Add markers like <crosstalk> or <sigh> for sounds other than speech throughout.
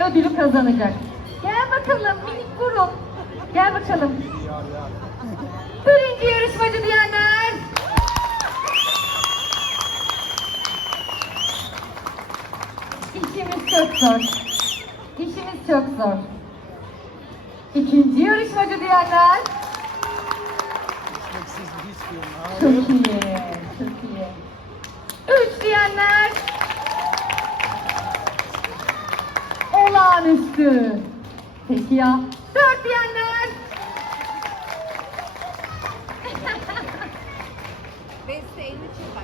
ödülü kazanacak. Gel bakalım minik burun. Gel bakalım. Birinci yarışmacı diyenler. İşimiz çok zor. İşimiz çok zor. İkinci yarışmacı diyenler. Çok iyi, çok iyi. Üç diyenler. Olağanüstü. Peki ya. Dört diyenler.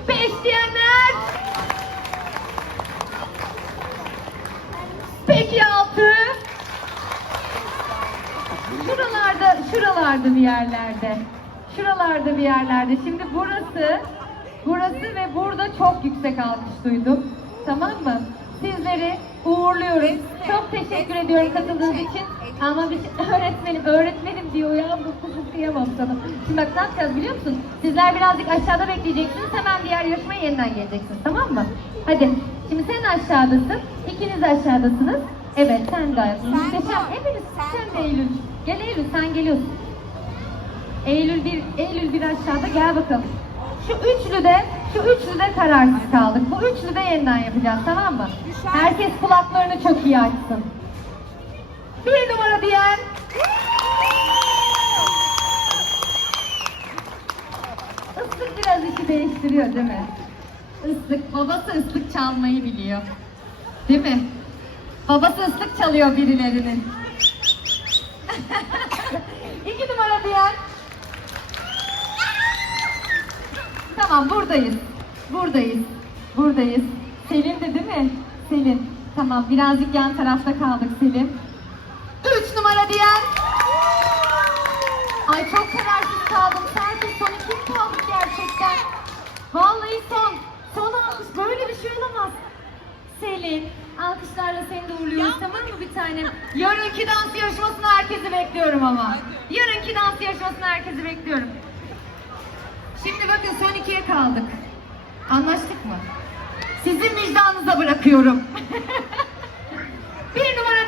Beş diyenler. Peki altı. Şuralarda, şuralarda bir yerlerde. Şuralarda bir yerlerde. Şimdi burası, burası ve burada çok yüksek alkış duydum. Tamam mı? Sizleri uğurluyorum. Çok teşekkür ediyorum katıldığınız için. Ama bir şey, <laughs> öğretmenim, öğretmenim diyor ya bu kızı kıyamam sana. Şimdi bak ne yapacağız biliyor musun? Sizler birazcık aşağıda bekleyeceksiniz. Hemen diğer yarışmaya yeniden geleceksiniz. Tamam mı? Hadi. Şimdi sen aşağıdasın. İkiniz aşağıdasınız. Evet sen de. Muhteşem. Hepiniz sen de Eylül. Gel Eylül sen geliyorsun. Eylül bir, Eylül bir aşağıda gel bakalım. Şu üçlüde, şu üçlüde kararsız kaldık. Bu üçlüde yeniden yapacağız tamam mı? Herkes kulaklarını çok iyi açsın. Bir numara diyen. Islık biraz işi değiştiriyor değil mi? Islık, babası ıslık çalmayı biliyor. Değil mi? Babası ıslık çalıyor birilerinin. <laughs> İki numara diyen. Tamam buradayız. Buradayız. Buradayız. Selim de değil mi? Selim. Tamam birazcık yan tarafta kaldık Selim. Üç numara diyen. Ay çok kararsız kaldım. Sanki son iki mi kaldık gerçekten? Vallahi son. Son alkış. Böyle bir şey olamaz. Selin, alkışlarla seni de uğurluyoruz tamam mı bir tanem? Yarınki dans yarışmasına herkesi bekliyorum ama. Yarınki dans yarışmasına herkesi bekliyorum. Şimdi bakın son ikiye kaldık. Anlaştık mı? Sizin vicdanınıza bırakıyorum. <laughs> bir numara